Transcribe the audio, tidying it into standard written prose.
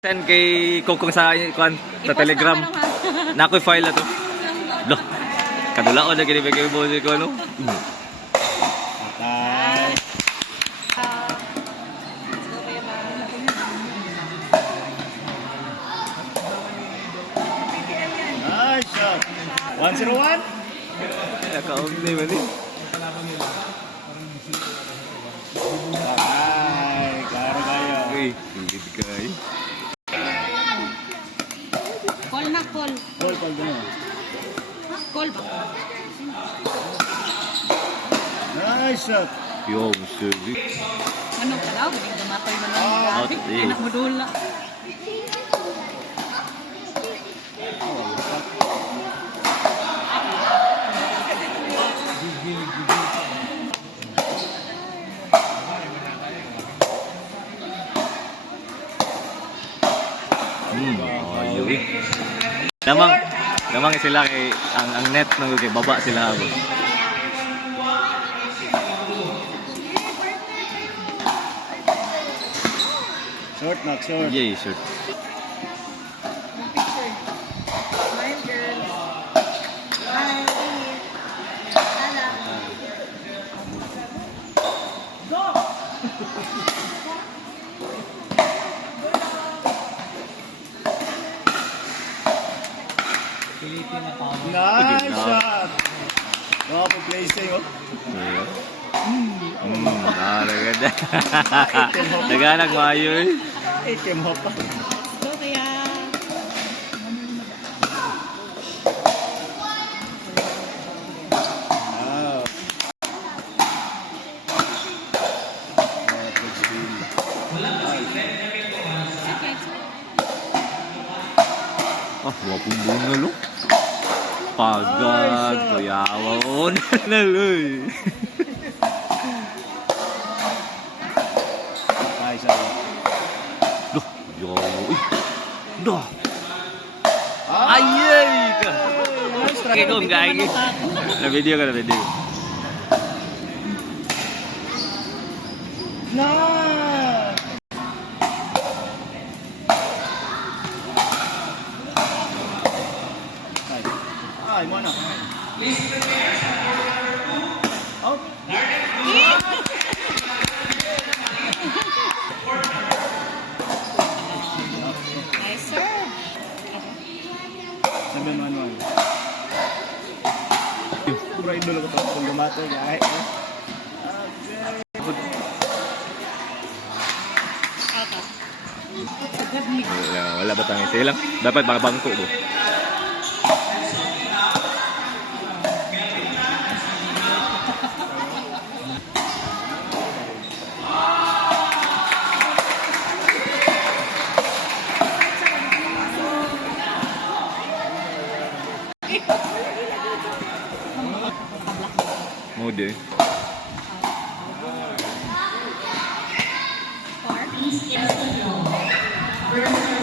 Send kay Kokong sa kuan sa Telegram. Na ako'y file na to. Lo. Kadulao na gini kay boss ko ano. Patay. Nice shot. 101. Naka-off na man eh. Patay. Klaro kayo. Uy, hindi kay. Call na, call. Call gano'n. Call ba? Nice shot. Yo, Mr. Vic. Ano ka daw? Hindi dumatay mo lang. Out Grabe. eh. Anak mo dula. Oh, yun. Namang sila kay ang net nang kay baba sila ako. Short, not short. Yay, sure. Smile, girl. Smile. Hala. Nice shot. Mga pa-placing, oh. Naganda. Naganak maayo eh. Ikim mo pa. Go kaya. Wow. Ah, wapong bunga lo. Pagad, kuyawon na loy. Patay siya. Duh, yo. Duh. Ayay ka. Okay, kung gaya. Na video ka na video. Nice. Ay, mo na. Out. Nice, sir. 7-1-1. Pura idol ko to. Kung dumato, ay. Wala ba tangin silang? Dapat mga bangko mo. Mode. Four.